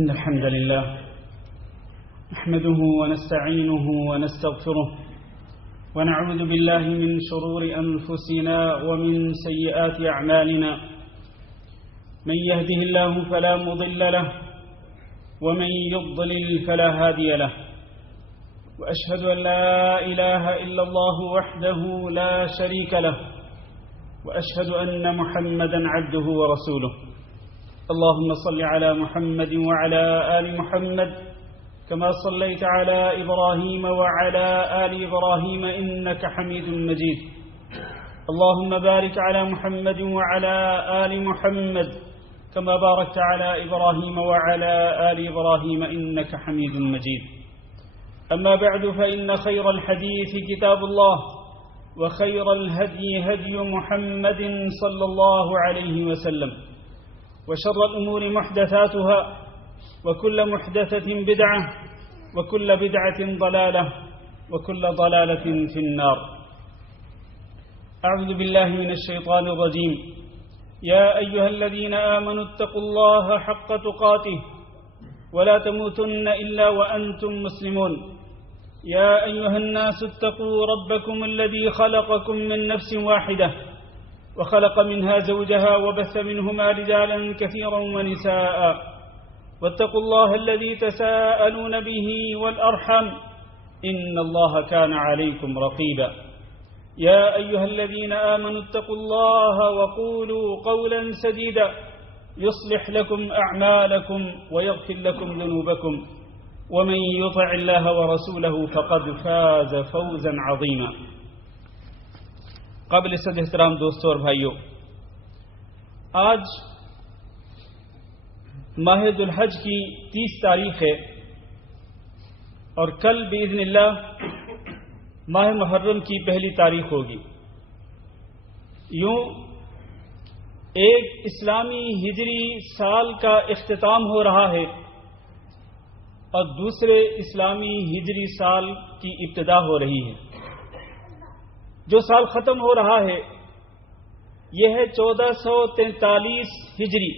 إن الحمد لله نحمده ونستعينه ونستغفره ونعوذ بالله من شرور أنفسنا ومن سيئات أعمالنا. من يهده الله فلا مضل له ومن يضلل فلا هادي له. وأشهد أن لا إله إلا الله وحده لا شريك له وأشهد أن محمدا عبده ورسوله. اللهم صل على محمد وعلى آل محمد كما صليت على إبراهيم وعلى آل إبراهيم إنك حميد مجيد. اللهم بارك على محمد وعلى آل محمد كما باركت على إبراهيم وعلى آل إبراهيم إنك حميد مجيد. أما بعد فإن خير الحديث كتاب الله وخير الهدي هدي محمد صلى الله عليه وسلم وشر الأمور محدثاتها وكل محدثة بدعة وكل بدعة ضلالة وكل ضلالة في النار. أعوذ بالله من الشيطان الرجيم. يا أيها الذين آمنوا اتقوا الله حق تقاته ولا تموتن إلا وأنتم مسلمون. يا أيها الناس اتقوا ربكم الذي خلقكم من نفس واحدة وخلق منها زوجها وبث منهما رجالا كثيرا ونساء واتقوا الله الذي تساءلون به والأرحم إن الله كان عليكم رقيبا. يا أيها الذين آمنوا اتقوا الله وقولوا قولا سديدا يصلح لكم أعمالكم ويغفر لكم ذنوبكم ومن يطع الله ورسوله فقد فاز فوزا عظيما. قابل صد احترام دوستوں اور بھائیوں، آج ماہ ذو الحج کی 30 تاریخ ہے اور کل باذن اللہ ماہ محرم کی پہلی تاریخ ہوگی. یوں ایک اسلامی ہجری سال کا اختتام ہو رہا ہے اور دوسرے اسلامی ہجری سال کی ابتدا ہو رہی ہے. جو سال ختم ہو رہا ہے یہ ہے 1443 ہجری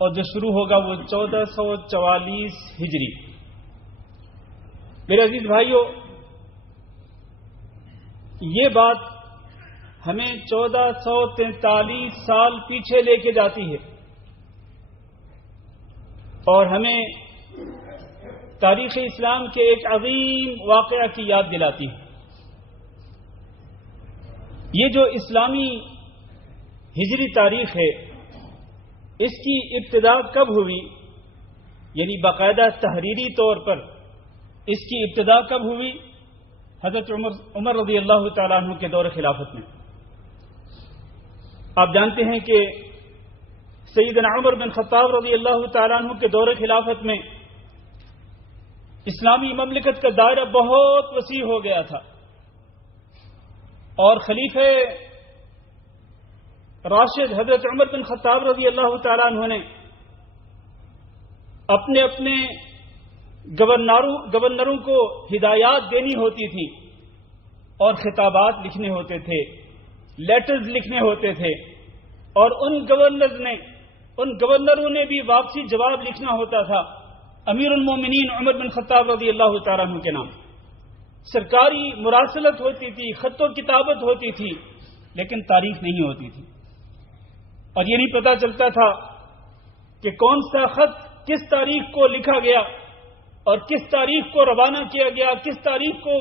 اور جو شروع ہوگا وہ 1444 ہجری. میرے عزیز بھائیوں، یہ بات ہمیں 1443 سال پیچھے لے کے جاتی ہے اور ہمیں تاریخ اسلام کے ایک عظیم واقعہ کی یاد دلاتی ہے. یہ جو اسلامی ہجری تاریخ ہے اس کی ابتدا کب ہوئی، یعنی باقاعدہ تحریری طور پر اس کی ابتدا کب ہوئی؟ حضرت عمر رضی اللہ تعالیٰ عنہ کے دور خلافت میں. آپ جانتے ہیں کہ سیدنا عمر بن خطاب رضی اللہ تعالیٰ عنہ کے دور خلافت میں اسلامی مملکت کا دائرہ بہت وسیع ہو گیا تھا اور خلیفہ راشد حضرت عمر بن خطاب رضی اللہ تعالیٰ عنہ نے اپنے اپنے گورنروں کو ہدایات دینی ہوتی تھی اور خطابات لکھنے ہوتے تھے، لیٹرز لکھنے ہوتے تھے اور ان گورنروں نے بھی واپسی جواب لکھنا ہوتا تھا امیر المومنین عمر بن خطاب رضی اللہ تعالیٰ عنہ کے نام. سرکاری مراسلت ہوتی تھی، خط و کتابت ہوتی تھی، لیکن تاریخ نہیں ہوتی تھی اور یہ نہیں پتہ چلتا تھا کہ کون سا خط کس تاریخ کو لکھا گیا اور کس تاریخ کو روانہ کیا گیا، کس تاریخ کو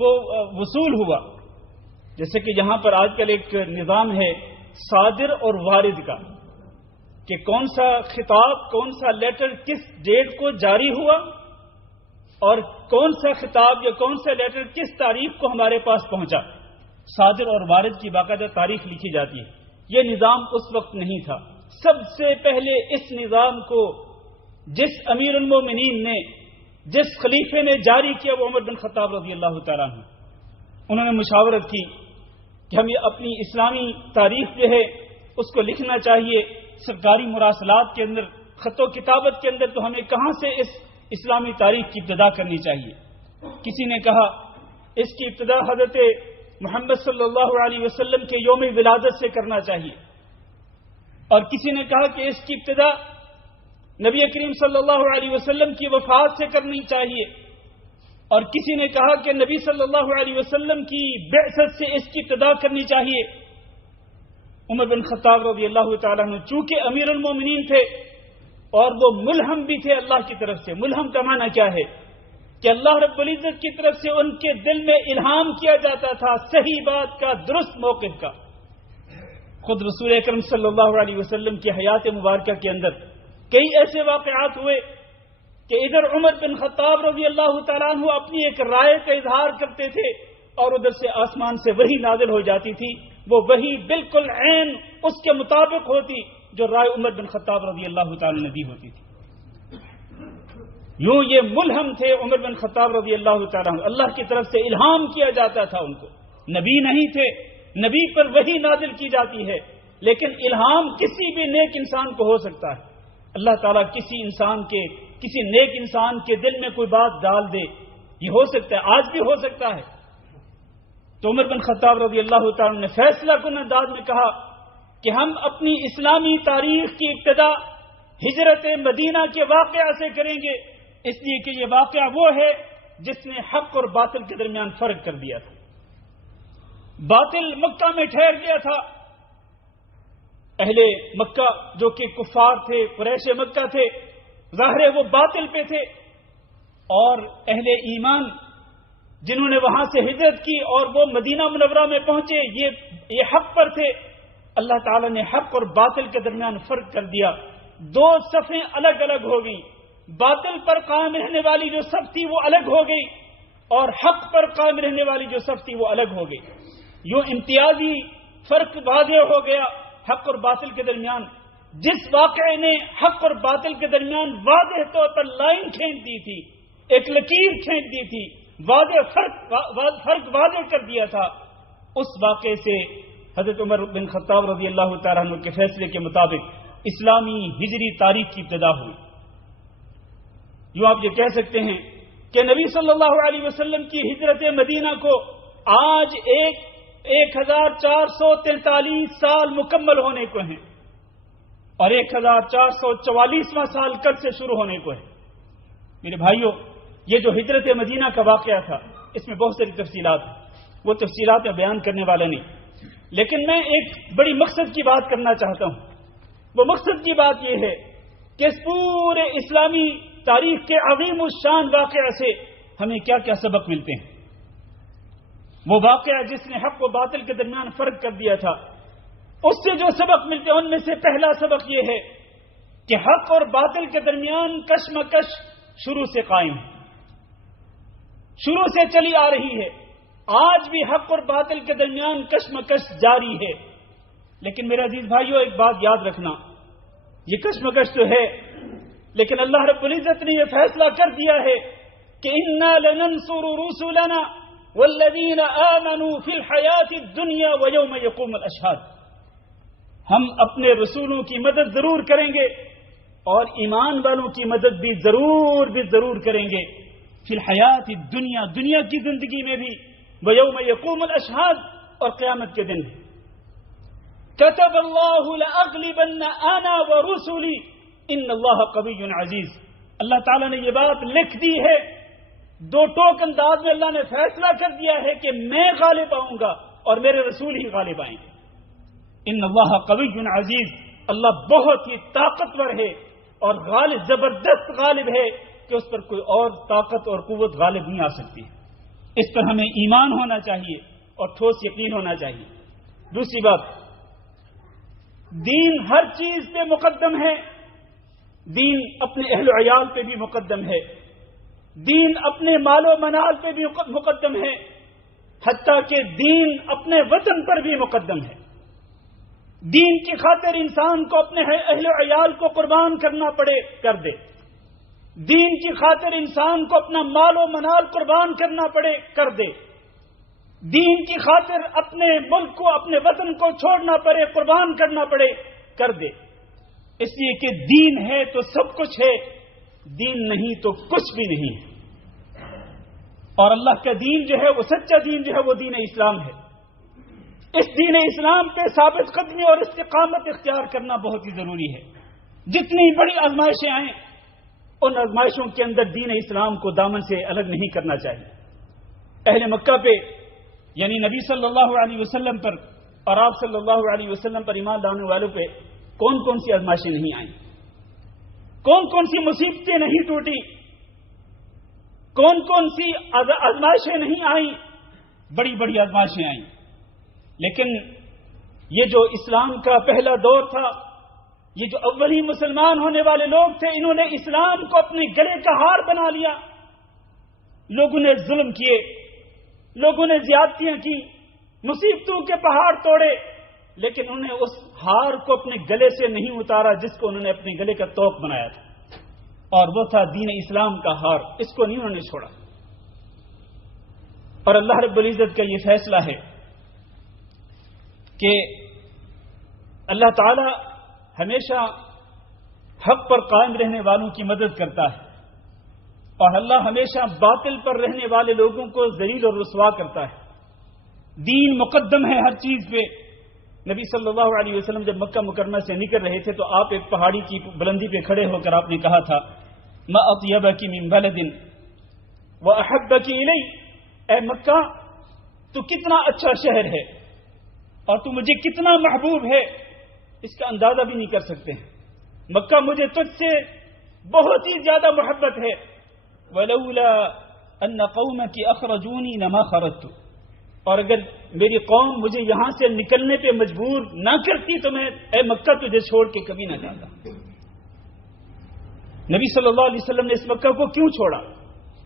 وہ وصول ہوا. جیسے کہ یہاں پر آج کل ایک نظام ہے صادر اور وارد کا، کہ کون سا خطاب، کون سا لیٹر کس ڈیٹ کو جاری ہوا اور کون سا خطاب یا کون سا لیٹر کس تاریخ کو ہمارے پاس پہنچا. صادر اور وارد کی باقاعدہ تاریخ لکھی جاتی ہے. یہ نظام اس وقت نہیں تھا. سب سے پہلے اس نظام کو جس امیر المومنین نے، جس خلیفے نے جاری کیا وہ عمر بن خطاب رضی اللہ تعالیٰ عنہ. انہوں نے مشاورت کی کہ ہمیں اپنی اسلامی تاریخ جو ہے اس کو لکھنا چاہیے. سرکاری مراسلات کے اندر، خط و کتابت کے اندر تو ہمیں کہاں سے اس اسلامی تاریخ کی ابتدا کرنی چاہیے. کسی نے کہا اس کی ابتدا حضرت محمد صلی اللہ علیہ وسلم کے یوم ولادت سے کرنا چاہیے اور کسی نے کہا کہ اس کی ابتدا نبی کریم صلی اللہ علیہ وسلم کی وفات سے کرنی چاہیے، اور کسی نے کہا کہ نبی صلی اللہ علیہ وسلم کی بعثت سے اس کی ابتدا کرنی چاہیے۔ عمر بن خطاب رضی اللہ تعالیٰ عنہ چونکہ امیر المومنین تھے اور وہ ملہم بھی تھے اللہ کی طرف سے۔ ملہم کا معنی کیا ہے؟ کہ اللہ رب العزت کی طرف سے ان کے دل میں الہام کیا جاتا تھا صحیح بات کا، درست موقف کا۔ خود رسول اکرم صلی اللہ علیہ وسلم کی حیات مبارکہ کے اندر کئی ایسے واقعات ہوئے کہ ادھر عمر بن خطاب رضی اللہ تعالیٰ عنہ اپنی ایک رائے کا اظہار کرتے تھے اور ادھر سے آسمان سے وحی نازل ہو جاتی تھی، وہ وحی بالکل عین اس کے مطابق ہوتی جو رائے عمر بن خطاب رضی اللہ تعالیٰ نے دی ہوتی تھی۔ یوں یہ ملہم تھے عمر بن خطاب رضی اللہ تعالیٰ عنہ، اللہ کی طرف سے الہام کیا جاتا تھا ان کو۔ نبی نہیں تھے، نبی پر وحی نازل کی جاتی ہے، لیکن الہام کسی بھی نیک انسان کو ہو سکتا ہے۔ اللہ تعالیٰ کسی نیک انسان کے دل میں کوئی بات ڈال دے، یہ ہو سکتا ہے، آج بھی ہو سکتا ہے۔ تو عمر بن خطاب رضی اللہ تعالیٰ نے فیصلہ کن انداز میں کہا کہ ہم اپنی اسلامی تاریخ کی ابتدا ہجرت مدینہ کے واقعہ سے کریں گے، اس لیے کہ یہ واقعہ وہ ہے جس نے حق اور باطل کے درمیان فرق کر دیا تھا۔ باطل مکہ میں ٹھہر گیا تھا، اہل مکہ جو کہ کفار تھے، قریش مکہ تھے، ظاہر ہے وہ باطل پہ تھے، اور اہل ایمان جنہوں نے وہاں سے ہجرت کی اور وہ مدینہ منورہ میں پہنچے یہ حق پر تھے۔ اللہ تعالیٰ نے حق اور باطل کے درمیان فرق کر دیا، دو صفیں الگ الگ ہو گئیں، باطل پر قائم رہنے والی جو صف تھی وہ الگ ہو گئی اور حق پر قائم رہنے والی جو صف تھی وہ الگ ہو گئی۔ یوں امتیازی فرق واضح ہو گیا حق اور باطل کے درمیان۔ جس واقعے نے حق اور باطل کے درمیان واضح طور پر لائن کھینچ دی تھی، ایک لکیر کھینچ دی تھی، واضح فرق واضح کر دیا تھا، اس واقعے سے حضرت عمر بن خطاب رضی اللہ تعالیٰ عنہ کے فیصلے کے مطابق اسلامی ہجری تاریخ کی ابتدا ہوئی۔ یوں آپ یہ کہہ سکتے ہیں کہ نبی صلی اللہ علیہ وسلم کی ہجرت مدینہ کو آج 1443 سال مکمل ہونے کو ہیں اور 1444واں سال کل سے شروع ہونے کو ہے۔ میرے بھائیوں، یہ جو ہجرت مدینہ کا واقعہ تھا اس میں بہت ساری تفصیلات ہیں، وہ تفصیلات میں بیان کرنے والا نہیں، لیکن میں ایک بڑی مقصد کی بات کرنا چاہتا ہوں۔ وہ مقصد کی بات یہ ہے کہ اس پورے اسلامی تاریخ کے عظیم الشان واقعہ سے ہمیں کیا کیا سبق ملتے ہیں۔ وہ واقعہ جس نے حق و باطل کے درمیان فرق کر دیا تھا، اس سے جو سبق ملتے ہیں ان میں سے پہلا سبق یہ ہے کہ حق اور باطل کے درمیان کشمکش شروع سے قائم ہے، شروع سے چلی آ رہی ہے۔ آج بھی حق اور باطل کے درمیان کشمکش جاری ہے، لیکن میرے عزیز بھائیوں ایک بات یاد رکھنا، یہ کشمکش تو ہے، لیکن اللہ رب العزت نے یہ فیصلہ کر دیا ہے کہ اِنَّا لَنَنْصُرُ رُسُلَنَا وَالَّذِينَ آمَنُوا فِي الْحَيَاةِ الدُّنْيَا وَيَوْمَ يَقُومُ الْأَشْهَادُ، ہم اپنے رسولوں کی مدد ضرور کریں گے اور ایمان والوں کی مدد بھی ضرور کریں گے، فی الحیات الدنیا، دنیا کی زندگی میں بھی، وَيَوْمَ يَقُومُ الْأَشْهَادُ، اور قیامت کے دن۔ كَتَبَ اللَّهُ لَأَغْلِبَنَّ أَنَا وَرُسُلِي إِنَّ اللَّهَ قَوِيٌّ عَزِيزٌ، اللہ تعالیٰ نے یہ بات لکھ دی ہے، دو ٹوک انداز میں اللہ نے فیصلہ کر دیا ہے کہ میں غالب آؤں گا اور میرے رسول ہی غالب آئیں گے۔ ان اللہ قوی عزیز، اللہ بہت ہی طاقتور ہے اور غالب، زبردست غالب ہے کہ اس پر کوئی اور طاقت اور قوت غالب نہیں آ سکتی۔ اس پر ہمیں ایمان ہونا چاہیے اور ٹھوس یقین ہونا چاہیے۔ دوسری بات، دین ہر چیز پہ مقدم ہے، دین اپنے اہل و عیال پہ بھی مقدم ہے، دین اپنے مال و منال پہ بھی مقدم ہے، حتیٰ کہ دین اپنے وطن پر بھی مقدم ہے۔ دین کی خاطر انسان کو اپنے اہل و عیال کو قربان کرنا پڑے کر دے، دین کی خاطر انسان کو اپنا مال و منال قربان کرنا پڑے کر دے، دین کی خاطر اپنے ملک کو، اپنے وطن کو چھوڑنا پڑے، قربان کرنا پڑے کر دے، اس لیے کہ دین ہے تو سب کچھ ہے، دین نہیں تو کچھ بھی نہیں ہے۔ اور اللہ کا دین جو ہے، وہ سچا دین جو ہے، وہ دین اسلام ہے۔ اس دین اسلام پہ ثابت قدمی اور استقامت اختیار کرنا بہت ہی ضروری ہے۔ جتنی بڑی آزمائشیں آئیں ان آزمائشوں کے اندر دین اسلام کو دامن سے الگ نہیں کرنا چاہیے. اہل مکہ پہ یعنی نبی صلی اللہ علیہ وسلم پر اور آپ صلی اللہ علیہ وسلم پر ایمان لانے والوں پہ کون کون سی آزمائشیں نہیں آئیں, کون کون سی مصیبتیں نہیں ٹوٹی, کون کون سی آزمائشیں نہیں آئیں. بڑی بڑی آزمائشیں آئیں. لیکن یہ جو اسلام کا پہلا دور تھا, یہ جو اولی مسلمان ہونے والے لوگ تھے, انہوں نے اسلام کو اپنے گلے کا ہار بنا لیا. لوگوں نے ظلم کیے, لوگوں نے زیادتیاں کی, مصیبتوں کے پہاڑ توڑے, لیکن انہوں نے اس ہار کو اپنے گلے سے نہیں اتارا جس کو انہوں نے اپنے گلے کا توق بنایا تھا, اور وہ تھا دین اسلام کا ہار. اس کو نہیں انہوں نے چھوڑا. اور اللہ رب العزت کا یہ فیصلہ ہے کہ اللہ تعالی ہمیشہ حق پر قائم رہنے والوں کی مدد کرتا ہے, اور اللہ ہمیشہ باطل پر رہنے والے لوگوں کو ذلیل اور رسوا کرتا ہے. دین مقدم ہے ہر چیز پہ. نبی صلی اللہ علیہ وسلم جب مکہ مکرمہ سے نکل رہے تھے تو آپ ایک پہاڑی کی بلندی پہ کھڑے ہو کر آپ نے کہا تھا, ما اطیبک من بلد واحبک الی, اے مکہ تو کتنا اچھا شہر ہے اور تو مجھے کتنا محبوب ہے, اس کا اندازہ بھی نہیں کر سکتے ہیں. مکہ مجھے تجھ سے بہت ہی زیادہ محبت ہے. ولولا ان قومک اخرجونی لما خرجت, اور اگر میری قوم مجھے یہاں سے نکلنے پہ مجبور نہ کرتی تو میں اے مکہ تجھے چھوڑ کے کبھی نہ جاتا. نبی صلی اللہ علیہ وسلم نے اس مکہ کو کیوں چھوڑا؟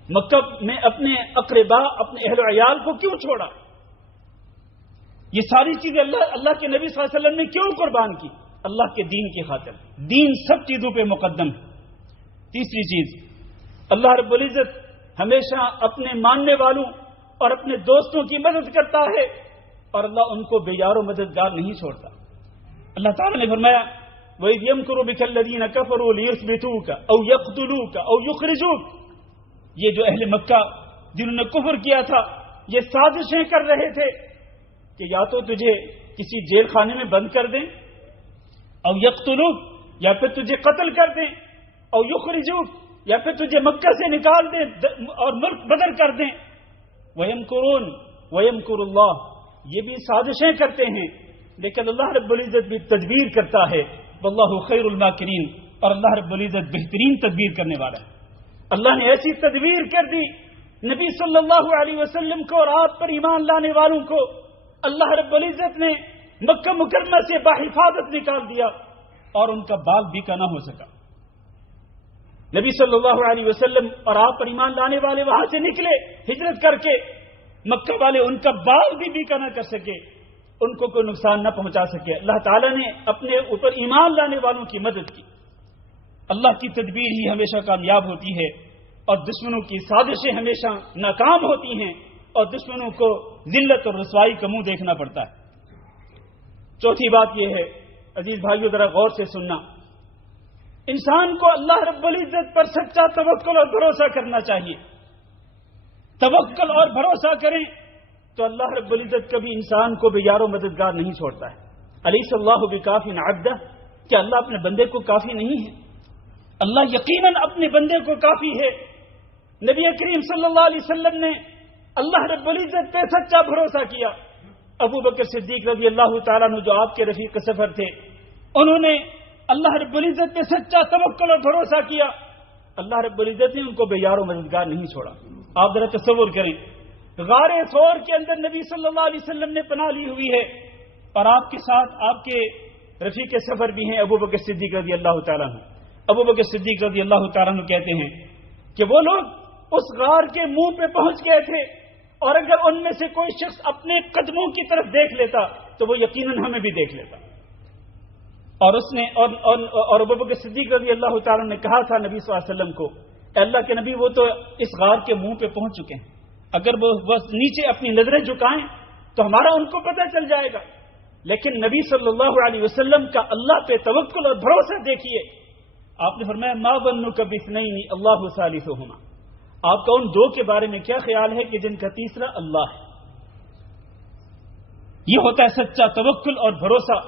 مکہ میں اپنے اقربا, اپنے اہل و عیال کو کیوں چھوڑا؟ یہ ساری چیزیں اللہ کے نبی صلی اللہ علیہ وسلم نے کیوں قربان کی؟ اللہ کے دین کی خاطر. دین سب چیزوں پہ مقدم ہے. تیسری چیز, اللہ رب العزت ہمیشہ اپنے ماننے والوں اور اپنے دوستوں کی مدد کرتا ہے, اور اللہ ان کو بے یار و مددگار نہیں چھوڑتا. اللہ تعالیٰ نے فرمایا, وَإِذْ يَمْكُرُ بِكَ الَّذِينَ كَفَرُوا لِيُثْبِتُوكَ أَوْ يَقْتُلُوكَ أَوْ يُخْرِجُوكَ. یہ جو اہل مکہ جنہوں نے کفر کیا تھا, یہ سازشیں کر رہے تھے کہ یا تو تجھے کسی جیل خانے میں بند کر دیں, او یقتلوک, یا پھر تجھے قتل کر دیں, او یخرجوک, یا پھر تجھے مکہ سے نکال دیں اور ملک بدل کر دیں. وَيَمْكُرُونَ وَيَمْكُرُ اللَّهُ, یہ بھی سازشیں کرتے ہیں لیکن اللہ رب العزت بھی تدبیر کرتا ہے. وَاللَّهُ خَيْرُ الْمَاكِرِينَ, اور اللہ رب العزت بہترین تدبیر کرنے والا ہے. اللہ نے ایسی تدبیر کر دی نبی صلی اللہ علیہ وسلم کو اور آپ پر ایمان لانے والوں کو. اللہ رب العزت نے مکہ مکرمہ سے باحفاظت نکال دیا اور ان کا باغ بیکا نہ ہو سکا. نبی صلی اللہ علیہ وسلم اور آپ پر ایمان لانے والے وہاں سے نکلے ہجرت کر کے, مکہ والے ان کا باغ بھی بیکا نہ کر سکے, ان کو کوئی نقصان نہ پہنچا سکے. اللہ تعالیٰ نے اپنے اوپر ایمان لانے والوں کی مدد کی. اللہ کی تدبیر ہی ہمیشہ کامیاب ہوتی ہے, اور دشمنوں کی سازشیں ہمیشہ ناکام ہوتی ہیں, اور دشمنوں کو ذلت اور رسوائی کا منہ دیکھنا پڑتا ہے. چوتھی بات یہ ہے, عزیز بھائیو ذرا غور سے سننا, انسان کو اللہ رب العزت پر سچا توکل اور بھروسہ کرنا چاہیے. توکل اور بھروسہ کریں تو اللہ رب العزت کبھی انسان کو بے یار و مددگار نہیں چھوڑتا ہے. الیس اللہ بکاف عبدہ, کہ اللہ اپنے بندے کو کافی نہیں ہے؟ اللہ یقیناً اپنے بندے کو کافی ہے. نبی کریم صلی اللہ علیہ وسلم نے اللہ رب العزت پہ سچا بھروسہ کیا. ابو بکر صدیق رضی اللہ تعالیٰ عنہ جو آپ کے رفیق سفر تھے, انہوں نے اللہ رب العزت پہ سچا توکل اور بھروسہ کیا. اللہ رب العزت نے ان کو بے یار و مددگار نہیں چھوڑا. آپ ذرا تصور کریں, غار ثور کے اندر نبی صلی اللہ علیہ وسلم نے پناہ لی ہوئی ہے, اور آپ کے ساتھ آپ کے رفیق سفر بھی ہیں ابو بکر صدیق رضی اللہ تعالیٰ عنہ. ابو بکر صدیق رضی اللہ تعالیٰ عنہ کہتے ہیں کہ وہ لوگ اس غار کے منہ پہ پہنچ گئے تھے, اور اگر ان میں سے کوئی شخص اپنے قدموں کی طرف دیکھ لیتا تو وہ یقیناً ہمیں بھی دیکھ لیتا. اور اس نے اور ابو بکر صدیق رضی اللہ تعالیٰ نے کہا تھا نبی صلی اللہ علیہ وسلم کو, اے اللہ کے نبی وہ تو اس غار کے منہ پہ پہنچ چکے ہیں, اگر وہ نیچے اپنی نظریں جھکائیں تو ہمارا ان کو پتہ چل جائے گا. لیکن نبی صلی اللہ علیہ وسلم کا اللہ پہ توکل اور بھروسہ دیکھیے. آپ نے فرمایا ما ظنک باثنین اللہ ثالثہما, آپ کا ان دو کے بارے میں کیا خیال ہے کہ جن کا تیسرا اللہ ہے. یہ ہوتا ہے سچا توکل اور بھروسہ.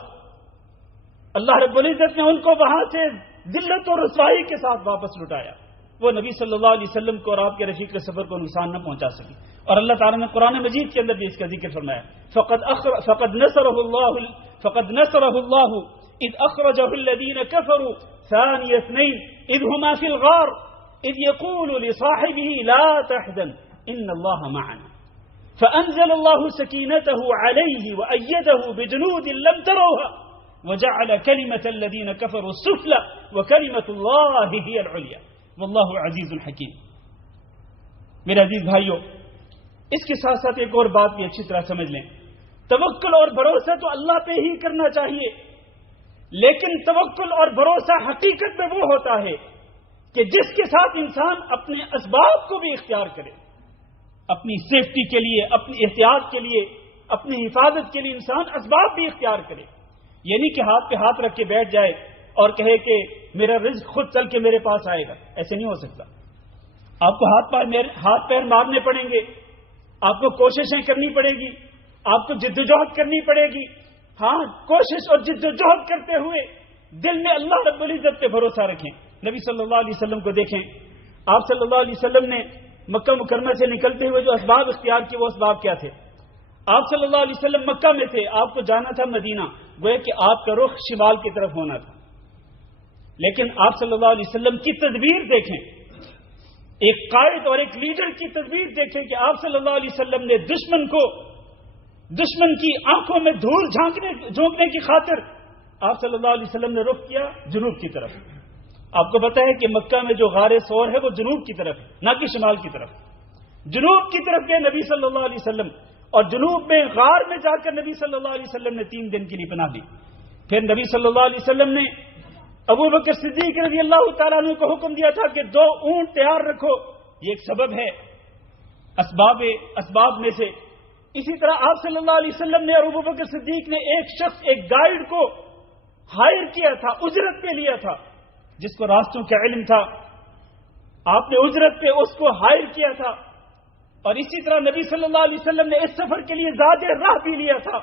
اللہ رب العزت نے ان کو وہاں سے ذلت اور رسوائی کے ساتھ واپس لٹایا، وہ نبی صلی اللہ علیہ وسلم کو اور آپ کے رفیق سفر کو نقصان نہ پہنچا سکی. اور اللہ تعالیٰ نے قرآن مجید کے اندر بھی اس کا ذکر فرمایا، فقد نصره الله اذ اخرجه الذين كفروا ثاني اثنين اذ هما في الغار اذ يقول لصاحبه لا تحزن ان الله معنا فانزل الله سكينته عليه وايده بجنود لم تروها وجعل كلمة الذين كفروا السفلى وكلمة الله هي العليا والله عزيز حكيم. میرے عزیز بھائیو، اس کے ساتھ ساتھ ایک اور بات بھی اچھی طرح سمجھ لیں، توکل اور بھروسہ تو اللہ پہ ہی کرنا چاہیے، لیکن توکل اور بھروسہ حقیقت میں وہ ہوتا ہے کہ جس کے ساتھ انسان اپنے اسباب کو بھی اختیار کرے، اپنی سیفٹی کے لیے، اپنی احتیاط کے لیے، اپنی حفاظت کے لیے انسان اسباب بھی اختیار کرے. یہ نہیں کہ ہاتھ پہ ہاتھ رکھ کے بیٹھ جائے اور کہے کہ میرا رزق خود چل کے میرے پاس آئے گا. ایسے نہیں ہو سکتا. آپ کو ہاتھ پیر مارنے پڑیں گے، آپ کو کوششیں کرنی پڑے گی، آپ کو جدوجہد کرنی پڑے گی. ہاں، کوشش اور جدوجہد کرتے ہوئے دل میں اللہ رب العزت پہ بھروسہ رکھیں. نبی صلی اللہ علیہ وسلم کو دیکھیں، آپ صلی اللہ علیہ وسلم نے مکہ مکرمہ سے نکلتے ہوئے جو اسباب اختیار کیے وہ اسباب کیا تھے؟ آپ صلی اللہ علیہ وسلم مکہ میں تھے، آپ کو جانا تھا مدینہ، گویا کہ آپ کا رخ شمال کی طرف ہونا تھا. لیکن آپ صلی اللہ علیہ وسلم کی تدبیر دیکھیں، ایک قائد اور ایک لیڈر کی تدبیر دیکھیں کہ آپ صلی اللہ علیہ وسلم نے دشمن کی آنکھوں میں دھول جھونکنے کی خاطر آپ صلی اللہ علیہ وسلم نے رخ کیا جنوب کی طرف. آپ کو پتا ہے کہ مکہ میں جو غار ثور ہے وہ جنوب کی طرف ہے، نہ کہ شمال کی طرف. جنوب کی طرف گئے نبی صلی اللہ علیہ وسلم، اور جنوب میں غار میں جا کر نبی صلی اللہ علیہ وسلم نے 3 دن کے لیے پناہ لی. پھر نبی صلی اللہ علیہ وسلم نے ابو بکر صدیق رضی اللہ تعالیٰ عنہ کو حکم دیا تھا کہ 2 اونٹ تیار رکھو. یہ ایک سبب ہے اسباب میں سے. اسی طرح آپ صلی اللہ علیہ وسلم نے اور ابو بکر صدیق نے ایک گائیڈ کو ہائر کیا تھا، اجرت پہ لیا تھا، جس کو راستوں کا علم تھا. آپ نے اجرت پہ اس کو ہائر کیا تھا. اور اسی طرح نبی صلی اللہ علیہ وسلم نے اس سفر کے لیے زاد راہ بھی لیا تھا.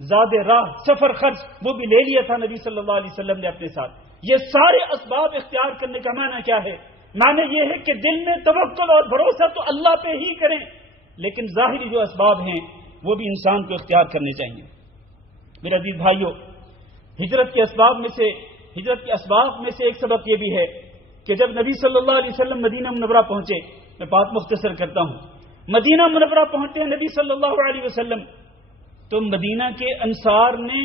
زاد راہ، سفر خرچ، وہ بھی لے لیا تھا نبی صلی اللہ علیہ وسلم نے اپنے ساتھ. یہ سارے اسباب اختیار کرنے کا معنی کیا ہے؟ معنی یہ ہے کہ دل میں توکل اور بھروسہ تو اللہ پہ ہی کریں، لیکن ظاہری جو اسباب ہیں وہ بھی انسان کو اختیار کرنے چاہیے. میرے عزیز بھائیوں، ہجرت کے اسباب میں سے ایک سبب یہ بھی ہے کہ جب نبی صلی اللہ علیہ وسلم مدینہ منورہ پہنچے، میں بات مختصر کرتا ہوں، مدینہ منورہ پہنچتے ہیں نبی صلی اللہ علیہ وسلم، تو مدینہ کے انصار نے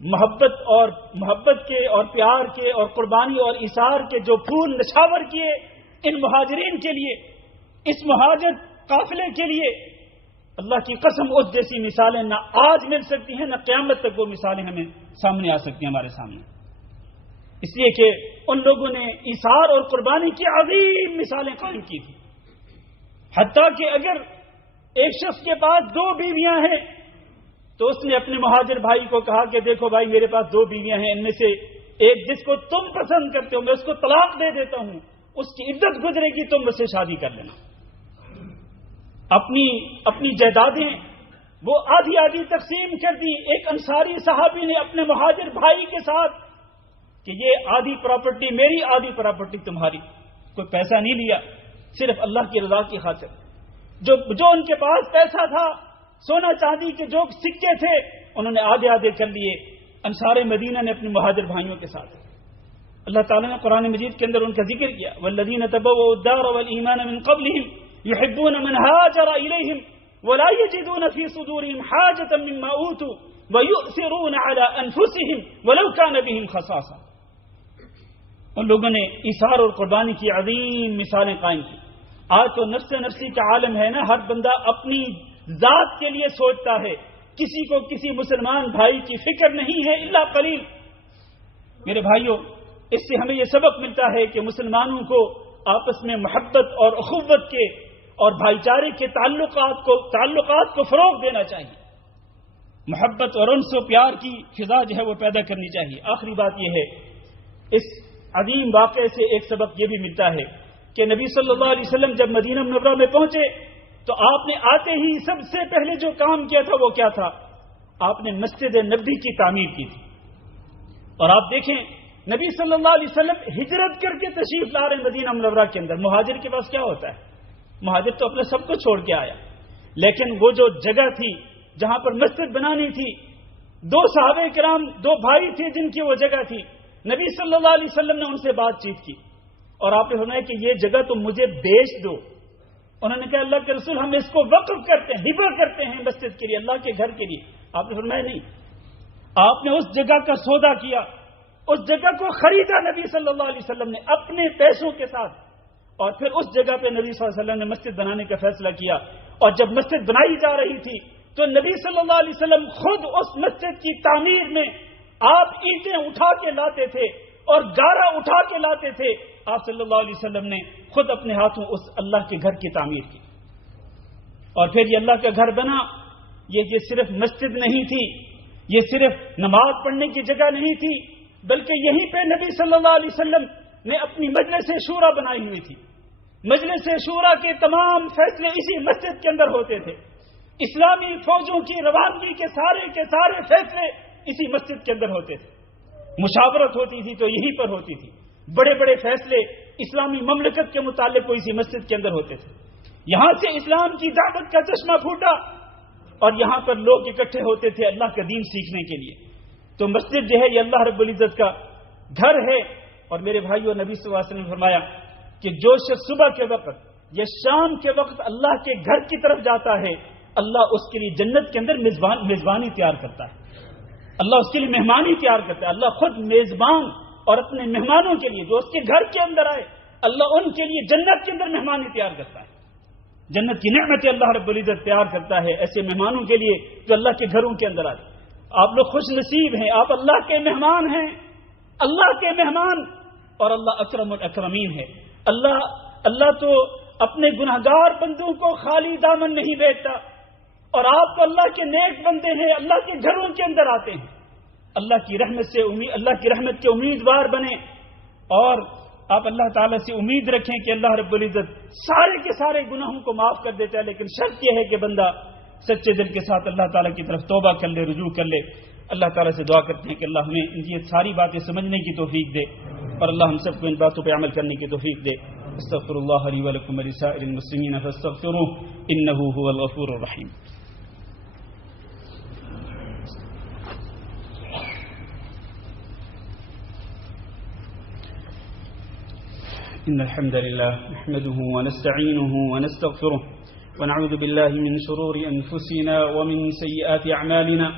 محبت کے اور پیار کے اور قربانی اور ایثار کے جو پھول نچھاور کیے ان مہاجرین کے لیے، اس مہاجر قافلے کے لیے، اللہ کی قسم اس جیسی مثالیں نہ آج مل سکتی ہیں، نہ قیامت تک وہ مثالیں ہمیں سامنے آ سکتی ہیں ہمارے سامنے. اس لیے کہ ان لوگوں نے ایثار اور قربانی کی عظیم مثالیں قائم کی تھی. حتیٰ کہ اگر ایک شخص کے پاس 2 بیویاں ہیں تو اس نے اپنے مہاجر بھائی کو کہا کہ دیکھو بھائی، میرے پاس 2 بیویاں ہیں، ان میں سے ایک جس کو تم پسند کرتے ہو میں اس کو طلاق دے دیتا ہوں، اس کی عدت گزرے گی، تم مجھ سے شادی کر لینا. اپنی جائیدادیں وہ آدھی تقسیم کر دی. ایک انصاری صحابی نے اپنے مہاجر بھائی کے ساتھ کہ یہ آدھی پراپرٹی میری، آدھی پراپرٹی تمہاری. کوئی پیسہ نہیں لیا، صرف اللہ کی رضا کی خاطر. جو ان کے پاس پیسہ تھا، سونا چاندی کے جو سکے تھے، انہوں نے آدھے کر لیے. انصار مدینہ نے اپنے مہاجر بھائیوں کے ساتھ. اللہ تعالیٰ نے قرآن مجید کے اندر ان کا ذکر کیا، والذین تبوؤوا الدار والایمان من قبلہم يحبون من هاجر إليهم ولا يجدون في صدورهم حاجة مما أوتوا ويؤثرون على أنفسهم ولو كان بهم خصاصة. ان لوگوں نے ایثار اور قربانی کی عظیم مثالیں قائم کی. آج تو نفسی کا عالم ہے نا، ہر بندہ اپنی ذات کے لیے سوچتا ہے، کسی کو کسی مسلمان بھائی کی فکر نہیں ہے الا قلیل. میرے بھائیوں، اس سے ہمیں یہ سبق ملتا ہے کہ مسلمانوں کو آپس میں محبت اور اخوت کے اور بھائی چارے کے تعلقات کو فروغ دینا چاہیے. محبت اور انس و پیار کی فضا جو ہے وہ پیدا کرنی چاہیے. آخری بات یہ ہے، اس عظیم واقعے سے ایک سبق یہ بھی ملتا ہے کہ نبی صلی اللہ علیہ وسلم جب مدینہ منورہ میں پہنچے تو آپ نے آتے ہی سب سے پہلے جو کام کیا تھا وہ کیا تھا؟ آپ نے مسجد نبوی کی تعمیر کی تھی. اور آپ دیکھیں نبی صلی اللہ علیہ وسلم ہجرت کر کے تشریف لا رہے ہیں مدینہ منورہ کے اندر. مہاجر کے پاس کیا ہوتا ہے؟ مہاجر تو اپنے سب کو چھوڑ کے آیا، لیکن وہ جو جگہ تھی جہاں پر مسجد بنانی تھی، دو صحابہ کرام، دو بھائی تھے جن کی وہ جگہ تھی. نبی صلی اللہ علیہ وسلم نے ان سے بات چیت کی اور آپ نے فرمایا کہ یہ جگہ تم مجھے بیچ دو. انہوں نے کہا اللہ کے رسول ہم اس کو وقف کرتے ہیں، ہبہ کرتے ہیں مسجد کے لیے، اللہ کے گھر کے لیے. آپ نے فرمایا نہیں، آپ نے اس جگہ کا سودا کیا، اس جگہ کو خریدا نبی صلی اللہ علیہ وسلم نے اپنے پیسوں کے ساتھ، اور پھر اس جگہ پہ نبی صلی اللہ علیہ وسلم نے مسجد بنانے کا فیصلہ کیا. اور جب مسجد بنائی جا رہی تھی تو نبی صلی اللہ علیہ وسلم خود اس مسجد کی تعمیر میں آپ اینٹیں اٹھا کے لاتے تھے اور گارا اٹھا کے لاتے تھے. آپ صلی اللہ علیہ وسلم نے خود اپنے ہاتھوں اس اللہ کے گھر کی تعمیر کی، اور پھر یہ اللہ کا گھر بنا. یہ صرف مسجد نہیں تھی، یہ صرف نماز پڑھنے کی جگہ نہیں تھی، بلکہ یہیں پہ نبی صلی اللہ علیہ وسلم نے اپنی مجلس شورا بنائی ہوئی تھی. مجلس شورا کے تمام فیصلے اسی مسجد کے اندر ہوتے تھے. اسلامی فوجوں کی روانگی کے سارے فیصلے اسی مسجد کے اندر ہوتے تھے. مشاورت ہوتی تھی تو یہیں پر ہوتی تھی. بڑے بڑے فیصلے اسلامی مملکت کے متعلق اسی مسجد کے اندر ہوتے تھے. یہاں سے اسلام کی دعوت کا چشمہ پھوٹا اور یہاں پر لوگ اکٹھے ہوتے تھے اللہ کا دین سیکھنے کے لیے. تو مسجد جو ہے یہ اللہ رب العزت کا گھر ہے. اور میرے بھائیو، نبی صلی اللہ علیہ وسلم نے فرمایا کہ جو شخص صبح کے وقت یا شام کے وقت اللہ کے گھر کی طرف جاتا ہے، اللہ اس کے لیے جنت کے اندر میزبانی تیار کرتا ہے. اللہ اس کے لیے مہمانی تیار کرتا ہے. اللہ خود میزبان اور اپنے مہمانوں کے لیے جو اس کے گھر کے اندر آئے، اللہ ان کے لیے جنت کے اندر مہمانی تیار کرتا ہے. جنت کی نعمتیں اللہ رب العزت تیار کرتا ہے ایسے مہمانوں کے لیے جو اللہ کے گھروں کے اندر آئے. آپ لوگ خوش نصیب ہیں، آپ اللہ کے مہمان ہیں، اللہ کے مہمان. اور اللہ اکرم الاکرمین ہے. اللہ تو اپنے گناہگار بندوں کو خالی دامن نہیں بھیجتا، اور آپ تو اللہ کے نیک بندے ہیں، اللہ کے گھروں کے اندر آتے ہیں. اللہ کی رحمت کے امیدوار بنے، اور آپ اللہ تعالیٰ سے امید رکھیں کہ اللہ رب العزت سارے کے سارے گناہوں کو معاف کر دیتا ہے. لیکن شرط یہ ہے کہ بندہ سچے دل کے ساتھ اللہ تعالیٰ کی طرف توبہ کر لے، رجوع کر لے. اللہ تعالیٰ سے دعا کرتے ہیں کہ اللہ ہمیں یہ ساری باتیں سمجھنے کی توفیق دے، اور اللہ ہم سب کو ان باتوں پہ عمل کرنے کی توفیق دے. استغفر اللہ لی ولکم ولسائر المسلمین فاستغفروہ انہ هو الغفور الرحیم. إن الحمد لله نحمده ونستعينه ونستغفره ونعوذ بالله من شرور أنفسنا ومن سيئات أعمالنا.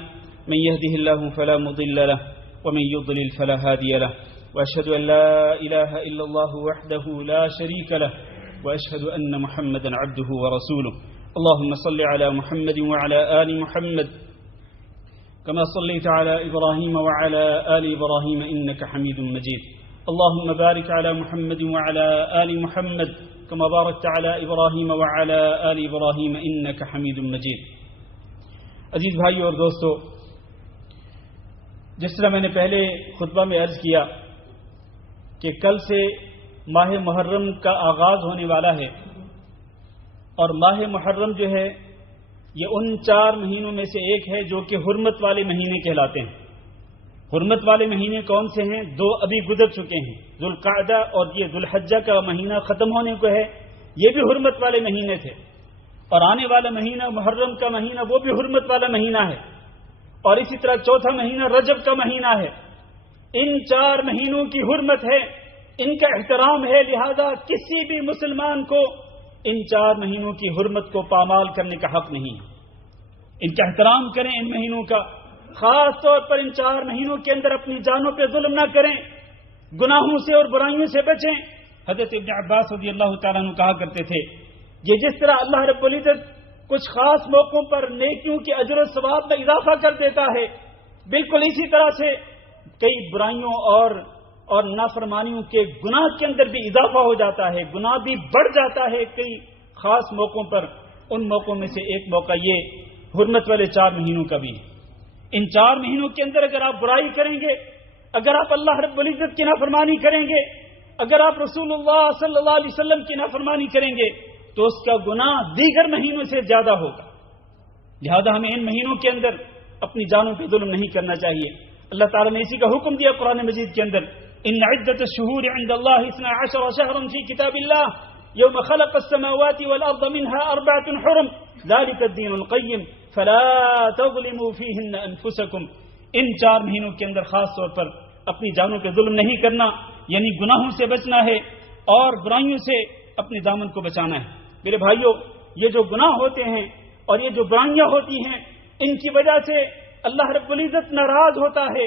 من يهده الله فلا مضل له ومن يضلل فلا هادي له. وأشهد أن لا إله إلا الله وحده لا شريك له وأشهد أن محمدا عبده ورسوله. اللهم صل على محمد وعلى آل محمد كما صليت على إبراهيم وعلى آل إبراهيم إنك حميد مجيد. اللهم بارك على محمد وعلى آل محمد كما باركت على إبراهيم وعلى آل إبراهيم إنك حميد مجيد. عزیز بھائیو اور دوستو، جس طرح میں نے پہلے خطبہ میں عرض کیا کہ کل سے ماہ محرم کا آغاز ہونے والا ہے، اور ماہ محرم جو ہے یہ ان 4 مہینوں میں سے ایک ہے جو کہ حرمت والے مہینے کہلاتے ہیں. حرمت والے مہینے کون سے ہیں؟ 2 ابھی گزر چکے ہیں، ذوالقعدہ اور یہ ذوالحجہ کا مہینہ ختم ہونے کو ہے، یہ بھی حرمت والے مہینے تھے. اور آنے والا مہینہ محرم کا مہینہ وہ بھی حرمت والا مہینہ ہے. اور اسی طرح چوتھا مہینہ رجب کا مہینہ ہے. ان 4 مہینوں کی حرمت ہے، ان کا احترام ہے. لہذا کسی بھی مسلمان کو ان 4 مہینوں کی حرمت کو پامال کرنے کا حق نہیں ہے. ان کا احترام کریں ان مہینوں کا. خاص طور پر ان 4 مہینوں کے اندر اپنی جانوں پہ ظلم نہ کریں، گناہوں سے اور برائیوں سے بچیں. حضرت ابن عباس رضی اللہ تعالیٰ عنہ کہا کرتے تھے یہ جس طرح اللہ رب العزت کچھ خاص موقعوں پر نیکیوں کے اجر و ثواب میں اضافہ کر دیتا ہے، بالکل اسی طرح سے کئی برائیوں اور نافرمانیوں کے گناہ کے اندر بھی اضافہ ہو جاتا ہے، گناہ بھی بڑھ جاتا ہے کئی خاص موقعوں پر. ان موقعوں میں سے ایک موقع یہ حرمت والے 4 مہینوں کا بھی ہے. ان 4 مہینوں کے اندر اگر آپ برائی کریں گے، اگر آپ اللہ رب العزت کی نافرمانی کریں گے، اگر آپ رسول اللہ صلی اللہ علیہ وسلم کی نافرمانی کریں گے تو اس کا گناہ دیگر مہینوں سے زیادہ ہوگا. لہذا ہمیں ان مہینوں کے اندر اپنی جانوں پہ ظلم نہیں کرنا چاہیے. اللہ تعالیٰ نے اسی کا حکم دیا قرآن مجید کے اندر، ان عدة الشهور عند الله 12 شهرا في كتاب الله يوم خلق السماوات والأرض منها 4 حرم ذلك الدين القيم فلا تظلموا فيهن أنفسكم. ان 4 مہینوں کے اندر خاص طور پر اپنی جانوں پہ ظلم نہیں کرنا، یعنی گناہوں سے بچنا ہے اور برائیوں سے اپنے دامن کو بچانا ہے. میرے بھائیوں، یہ جو گناہ ہوتے ہیں اور یہ جو برائیاں ہوتی ہیں، ان کی وجہ سے اللہ رب العزت ناراض ہوتا ہے.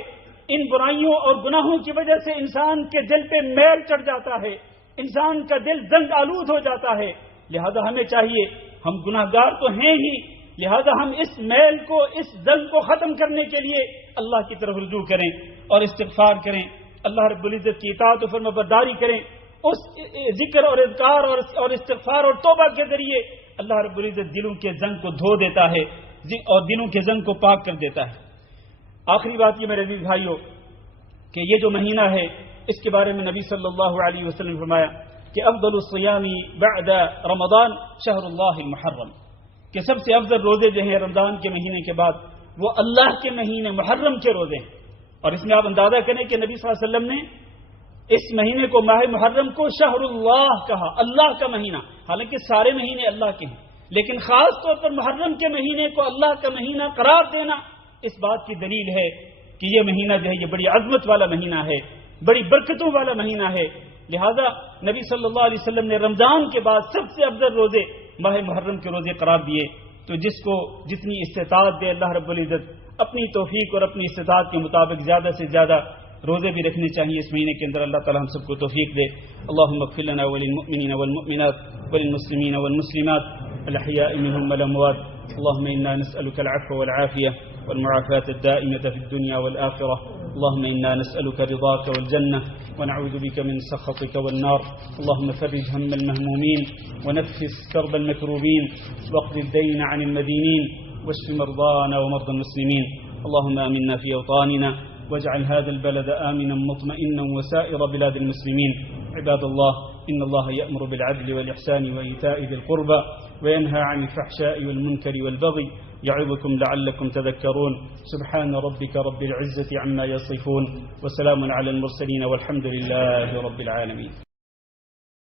ان برائیوں اور گناہوں کی وجہ سے انسان کے دل پہ میل چڑھ جاتا ہے، انسان کا دل زنگ آلود ہو جاتا ہے. لہذا ہمیں چاہیے، ہم گناہ گار تو ہیں ہی، لہذا ہم اس میل کو، اس زنگ کو ختم کرنے کے لیے اللہ کی طرف رجوع کریں اور استغفار کریں، اللہ رب العزت کی اطاعت و فرمانبرداری کریں. اس ذکر اور اذکار اور استغفار اور توبہ کے ذریعے اللہ رب العزت دلوں کے زنگ کو دھو دیتا ہے اور دلوں کے زنگ کو پاک کر دیتا ہے. آخری بات یہ میرے عزیز بھائیوں کہ یہ جو مہینہ ہے، اس کے بارے میں نبی صلی اللہ علیہ وسلم نے فرمایا کہ افضل الصیام بعد رمضان شہر اللہ المحرم، کہ سب سے افضل روزے جو ہیں رمضان کے مہینے کے بعد وہ اللہ کے مہینے محرم کے روزے ہیں. اور اس میں آپ اندازہ کریں کہ نبی صلی اللہ علیہ وسلم نے اس مہینے کو، ماہ محرم کو شہر اللہ کہا، اللہ کا مہینہ. حالانکہ سارے مہینے اللہ کے ہیں، لیکن خاص طور پر محرم کے مہینے کو اللہ کا مہینہ قرار دینا اس بات کی دلیل ہے کہ یہ مہینہ جو ہے یہ بڑی عظمت والا مہینہ ہے، بڑی برکتوں والا مہینہ ہے. لہذا نبی صلی اللہ علیہ وسلم نے رمضان کے بعد سب سے افضل روزے ماہ محرم کے روزے قرار دیے. تو جس کو جتنی استطاعت دے اللہ رب العزت، اپنی توفیق اور اپنی استطاعت کے مطابق زیادہ سے زیادہ روزے بھی رکھنے چاہیے اس مہینے کے اندر. اللہ تعالی ہم سب کو توفیق دے. اللهم اغفر لنا وللمؤمنين والمؤمنات وللمسلمين والمسلمات الأحياء منهم والأموات. اللهم إنا نسألك العفو والعافية والمعافاة الدائمة في الدنيا والآخرة. اللهم إنا نسألك رضاك والجنة ونعوذ بك من سخطك والنار. اللهم فرج هم المهمومين ونفس كرب المكروبين واقض الدين عن المدينين واشف مرضانا ومرضى المسلمين. اللهم آمنا في أوطاننا واجعل هذا البلد آمنا مطمئنا وسائر بلاد المسلمين. عباد الله، إن الله يأمر بالعدل والإحسان وإيتاء ذي القربى وينهى عن الفحشاء والمنكر والبغي يعظكم لعلكم تذكرون. سبحان ربك رب العزة عما يصفون وسلام على المرسلين والحمد لله رب العالمين.